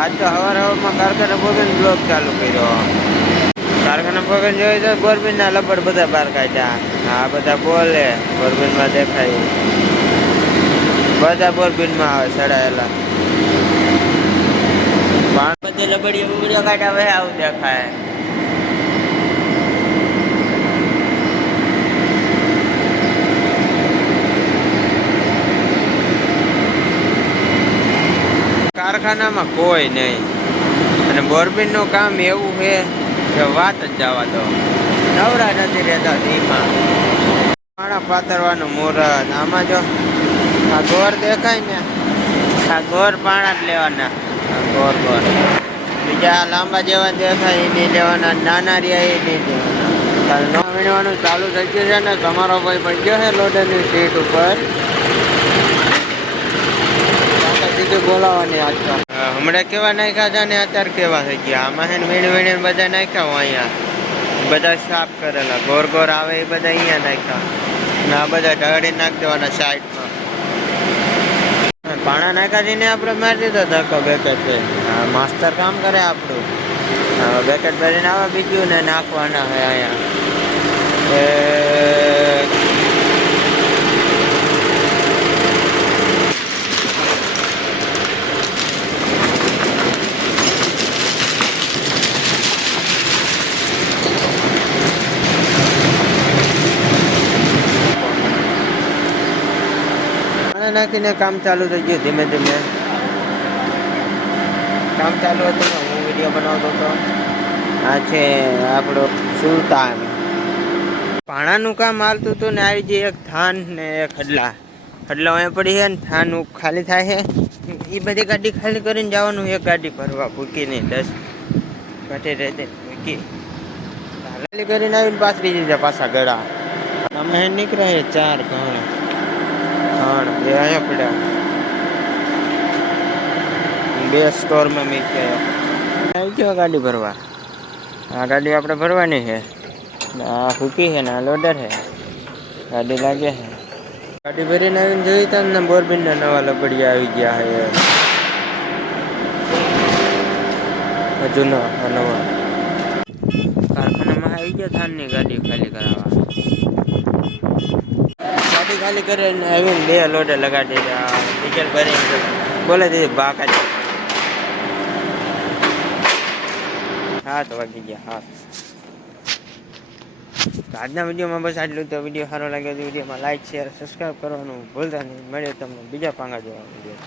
આજ તો હવારમાં કારખાના પગન બ્લોક ચાલુ કર્યો. કારખાના પગન જોઈ તો ગોરબીનના લપડ બધા બહાર કાઢ્યા. હા બધા બોલે બોરબીનમાં દેખાય બધા બોરબીનમાં આવે ચડાયેલા. બધી લબડીઓ બબડીઓ કાઢ્યા હવે આવું દેખાય. કારખાનામાં કોઈ નહીં અને બોરબીનનું કામ એવું છે કે વાત જ જવા દો. નવરા નથી રહેતા ધીમા પાણા પાથરવાનું મુહૂર્ત. આમાં જો આ ગોર દેખાય ને આ ગોર પાણા જ લેવાના. આ ગોર ગોર બીજા લાંબા જેવા દેખાય એ નહીં લેવાના. નાના રહ્યા એ નહીં લેવાના. વીણવાનું ચાલુ થઈ ગયું છે ને તમારો ભાઈ પડી ગયો છે લોડરની સીટ ઉપર. બોલાવાની આજકાલ હમણાં કેવા નાખ્યા છે ને અત્યારે કેવા થઈ ગયા. આમાં છે ને વીણીને બધા નાખ્યા હું અહીંયા બધા સાફ કરેલા ગોર ગોર આવે એ બધા અહીંયા નાખ્યા ને આ બધા ઢળી નાખી દેવાના સાઈડમાં. પાણા નાખ્યા ને આપણે મારી દીધો ધક્કો બેકેટ. માસ્તર કામ કરે આપણું. બેકેટ ભરીને આવે બીજું ને નાખવાના છે અહીંયા. નાખીને કામ ચાલુ થઈ ગયું ધીમે ધીમે. કામ ચાલુ હતું ને હું વિડીયો બનાવતો હતો. આ છે આપણો સુલતાન. પાણાનું કામ હાલતું હતું ને આવી જઈએ એક થાન ને એક ખડલા. ખડલા અહીંયા પડી છે ને થાન ખાલી થાય છે. એ બધી ગાડી ખાલી કરીને જવાનું. એક ગાડી ભરવા ભૂકીને 10 ઘટે રહેતે ભૂકી ખાલી કરીને આવીને પાથરી દીધા પાછા ગળા. અમે નીકળે 4 ઘણ બે અહીંયા પડ્યા. 2 સ્ટોરમાં મૂક્યા. આવી ગયો ગાડી ભરવા. આ ગાડી આપણે ભરવાની છે. આ ફૂકી છે ને આ લોડર છે. ગાડી લાગે છે. ગાડી ભરીને આવીને જોઈ તા ને બોરબીનના નવા લબડિયા આવી ગયા છે. હજુ નવા કારખાનામાં આવી ગયા થાનની ગાડી ખાલી કરાવવા. ખાલી કરીને આવીને 2 લોડે લગાડી દીધા. ડીઝલ ભરીને બોલે દીધી બાકા જ 7 વાગી ગયા. આજના વિડીયોમાં બસ આટલું. તો વિડીયો સારો લાગ્યો તો વિડીયોમાં લાઈક શેર સબસ્ક્રાઈબ કરવાનું ભૂલતા નહીં. મળે તમને બીજા પાંગા જોવા વિડીયો.